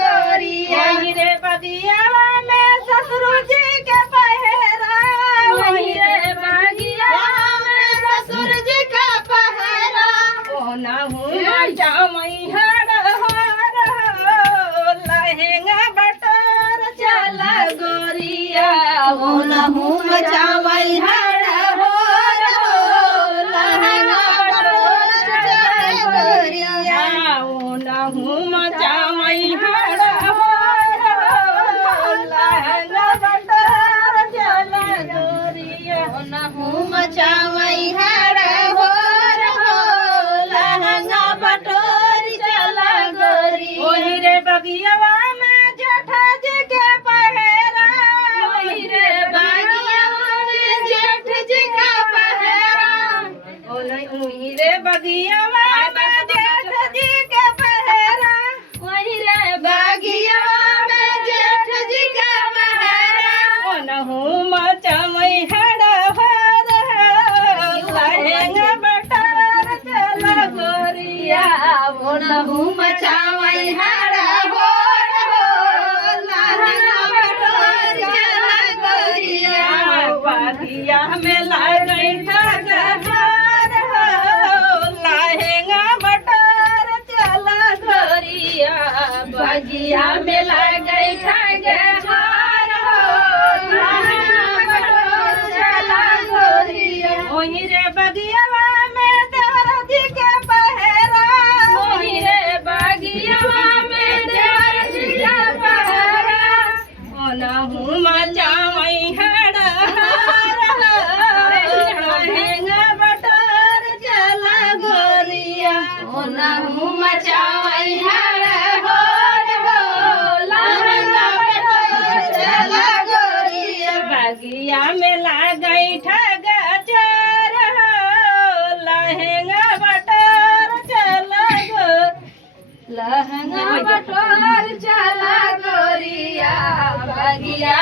गोरिया वही रे बगियावा में ससुर जी के पहरा वही रे बगियावा में ससुर जी का पहरा ओ ना हूँ जामई हर लहंगा बटर चला गोरिया ओ न हूँ मचावई हड़ हो लहंगा बटोर चल गोरिया ओ ना हूँ मचामई हर लहंगा बटर चला गोरिया ओ न हूँ मचावई हड़ हो लहंगा बटोर चल गोरिया वही रे बगियावा में जेठा जी के पहरा वही रे बगियावा में जेठ जी का पहरा वही रे बगियावा में जेठ जी के पहरा वही रे बगियावा में जेठ जी का पहरा ओ नहु मचमई हड़ लहंगा बटर चला गोरिया ओ न हूँ मचावई हड़ हो लहंगा बटोर चल गोरिया बगिया में लगई ठगहार लहंगा बटर चला गोरिया बगिया में लगई ठगहार लहंगा बटोर चल गोरिया वही रे बगियावा में देवरा जी के पहरा वही रे बगियावा में देवर जी का पहरा ओ नहु मचामई हड़ लहंगा बटर चला गोरिया ओ न हूँ मचावई हड़ हो लहंगा बटोर चल गोरिया बगिया में लगई ठगचार लहंगा बटर चला लहंगा बटोर चल गोरिया बगिया